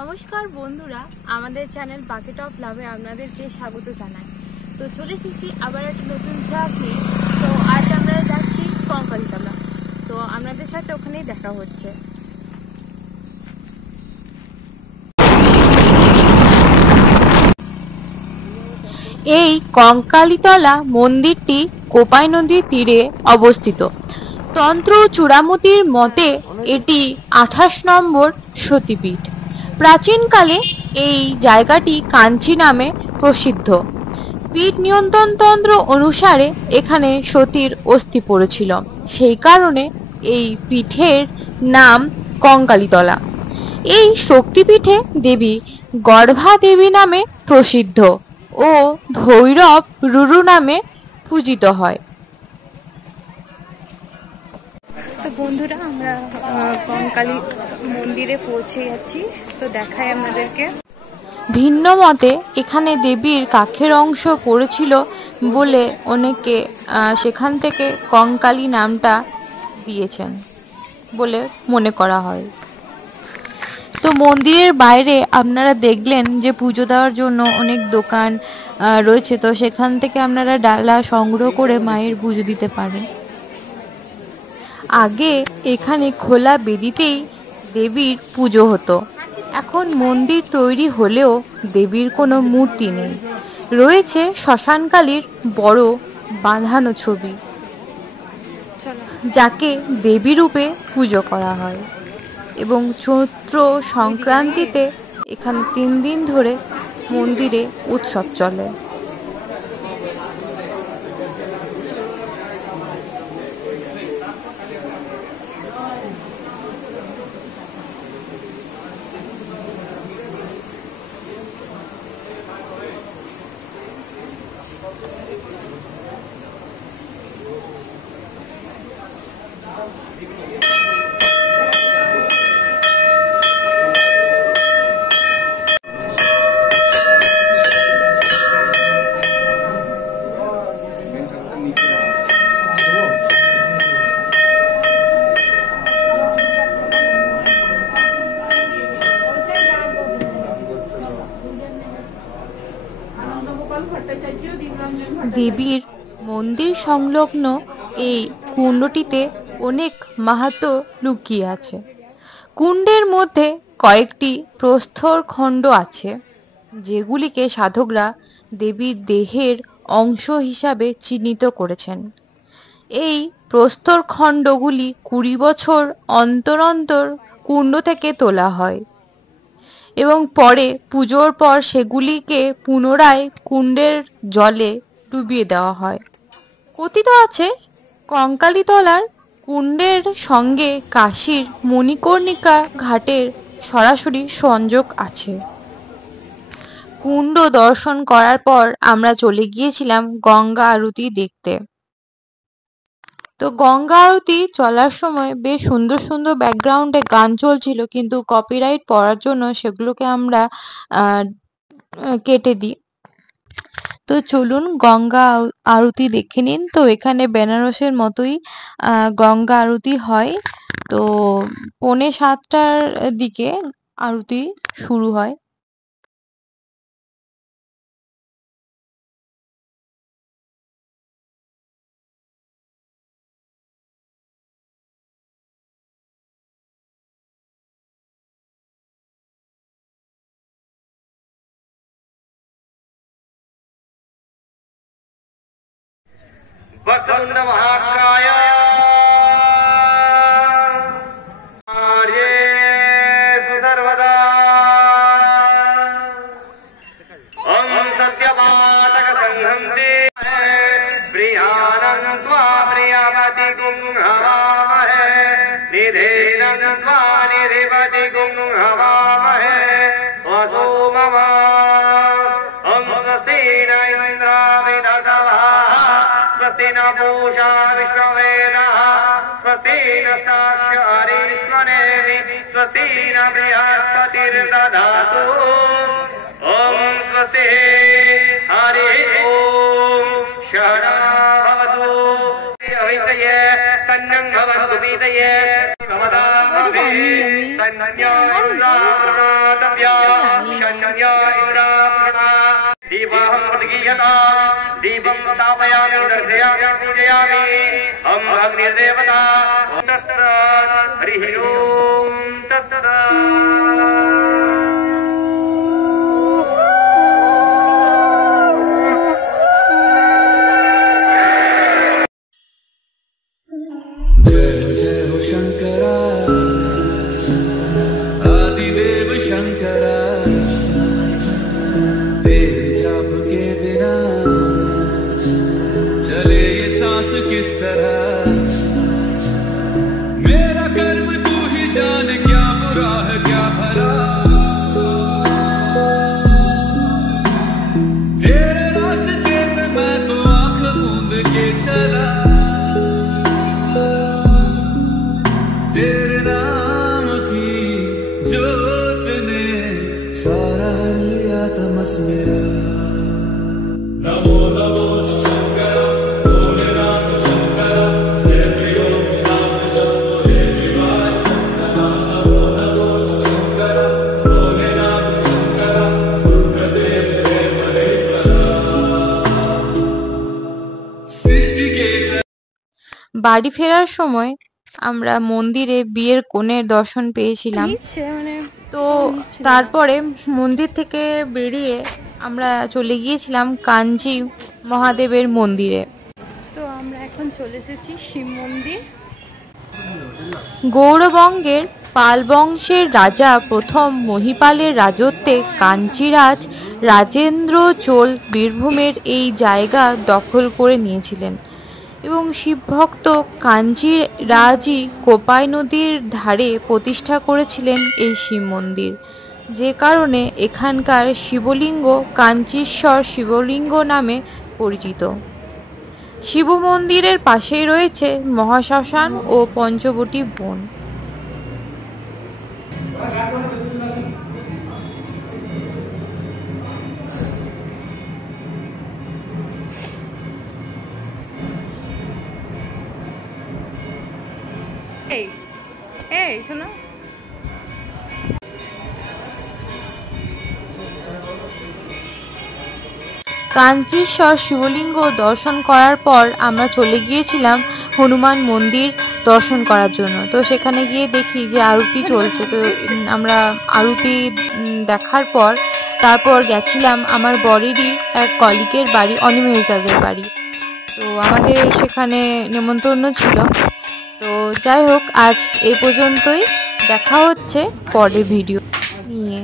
নমস্কার বন্ধুরা, আমাদের চ্যানেল বাকেট অফ লাভে আপনাদেরকে স্বাগত জানাই। তো চলে এসেছি আবার একটা নতুন ব্লগ নিয়ে। তো আজ আমরা যাচ্ছি কঙ্কালীতলা। তো আপনাদের সাথে ওখানেই দেখা হচ্ছে। এই কঙ্কালীতলা মন্দিরটি কোপাই নদীর তীরে অবস্থিত। তন্ত্র চূড়ামতির মতে এটি 28 নম্বর সতীপীঠ। প্রাচীনকালে এই জায়গাটি কাঞ্চি নামে প্রসিদ্ধ। পীঠ নিয়ন্ত্রণ তন্ত্র অনুসারে এখানে সতীর অস্থি পড়েছিল, সেই কারণে এই পীঠের নাম কঙ্কালীতলা। এই শক্তিপীঠে দেবী গর্ভা দেবী নামে প্রসিদ্ধ ও ভৈরব রুরু নামে পূজিত হয়। তো বন্ধুরা, আমরা কঙ্কালী মন্দিরে পৌঁছে যাচ্ছি। তো দেখাই আপনাদেরকে। ভিন্ন মতে এখানে দেবীর কাখের অংশ পড়েছিল বলে অনেকে সেখান থেকে কঙ্কালী নামটা দিয়েছেন বলে মনে করা হয়। তো মন্দিরের বাইরে আপনারা দেখলেন যে পুজো দেওয়ার জন্য অনেক দোকান রয়েছে। তো সেখান থেকে আপনারা ডালা সংগ্রহ করে মায়ের পুজো দিতে পারেন। আগে এখানে খোলা বেদিতেই দেবীর পুজো হতো। এখন মন্দির তৈরি হলেও দেবীর কোনো মূর্তি নেই। রয়েছে শ্মশানকালীর বড় বাঁধানো ছবি, যাকে দেবী রূপে পুজো করা হয়। এবং চৈত্র সংক্রান্তিতে এখানে 3 দিন ধরে মন্দিরে উৎসব চলে। দেবীর মন্দির সংলগ্ন এই কুণ্ডটিতে অনেক মাহাত্ম্য লুকিয়ে আছে। কুণ্ডের মধ্যে কয়েকটি প্রস্তর খণ্ড আছে, যেগুলিকে সাধকরা দেবীর দেহের অংশ হিসাবে চিহ্নিত করেছেন। এই প্রস্তর খণ্ডগুলি 20 বছর অন্তর অন্তর কুণ্ড থেকে তোলা হয় এবং পরে পুজোর পর সেগুলিকে পুনরায় কুণ্ডের জলে ডুবিয়ে দেওয়া হয়। কথিত আছে কঙ্কালীতলার কুণ্ডের সঙ্গে কাশীর মণিকর্ণিকা ঘাটের সরাসরি সংযোগ আছে। কুণ্ড দর্শন করার পর আমরা চলে গিয়েছিলাম গঙ্গা আরতি দেখতে। তো গঙ্গা আরতি চলার সময় বেশ সুন্দর সুন্দর ব্যাকগ্রাউন্ডে গান চলছিল, কিন্তু কপিরাইট পড়ার জন্য সেগুলোকে আমরা কেটে দিই। তো চলুন গঙ্গা আরতি দেখে নিন। তো এখানে বেনারসের মতোই গঙ্গা আরতি হয়। তো 6:45টার দিকে আরতি শুরু হয়। वक्रतुंड महाकाय आर्येषु सर्वदा ओम सत्यपातक संहन्ति प्रियानं त्वा प्रियवति गुंहवामहे निधेनं त्वा निधिपति गुंहवामहे वसो मम ओम स्वस्ति न इन्द्राविदगवः स्वस्ति न पूषा विश्ववेदः स्वस्ति नस्ताक्षरीष्वनेमि स्वस्ति न बृहस्पतिर्दधातु ॐ स्वस्ति हरि ॐ शरणमवतु अविषये सन्नं भवतु बीतये भवतामपि सन्न्योर्नातव्या दीपहं प्रतिगीयता दीपं स्थापयामि दर्शयामि पूजयामि हम अग्निर्देवता तत्सत् हरिः ओम तत्सत्। किस तरह मेरा कर्म तू ही जाने, क्या बुरा है क्या भला, तेरे रास्ते पे मैं तो आंख मूंद के चला, तेरे नाम की जोत ने सारा लिया तमस मेरा। नमो नमो বাড়ি ফেরার সময় আমরা মন্দিরে বিয়ের কনের দর্শন পেয়েছিলাম। তো তারপরে মন্দির থেকে বেরিয়ে আমরা চলে গিয়েছিলাম কাঞ্চি মহাদেবের মন্দিরে। তো আমরা এখন চলে এসেছি শিব মন্দির। গৌড়বঙ্গের পাল বংশের রাজা প্রথম মহিপালের রাজত্বে কাঞ্চিরাজ রাজেন্দ্র চোল বীরভূমের এই জায়গা দখল করে নিয়েছিলেন এবং শিবভক্ত কাঞ্চিরাজই কোপাই নদীর ধারে প্রতিষ্ঠা করেছিলেন এই শিব মন্দির, যে কারণে এখানকার শিবলিঙ্গ কাঞ্চীশ্বর শিবলিঙ্গ নামে পরিচিত। শিব মন্দিরের পাশেই রয়েছে মহাশ্মশান ও পঞ্চবটী বন। এই শোনো, কাঞ্চীশ্বর শিবলিঙ্গ দর্শন করার পর আমরা চলে গিয়েছিলাম হনুমান মন্দির দর্শন করার জন্য। তো সেখানে গিয়ে দেখি যে আরতি চলছে, তো আমরা আরতি দেখার পর তারপর গেছিলাম আমার বরেরই এক কলিগের বাড়ি, অনিমেষ দাদের বাড়ি। তো আমাদের সেখানে নেমন্তন্ন ছিল। তো যাই হোক, আজ এই পর্যন্তই, দেখা হচ্ছে পরের ভিডিও নিয়ে।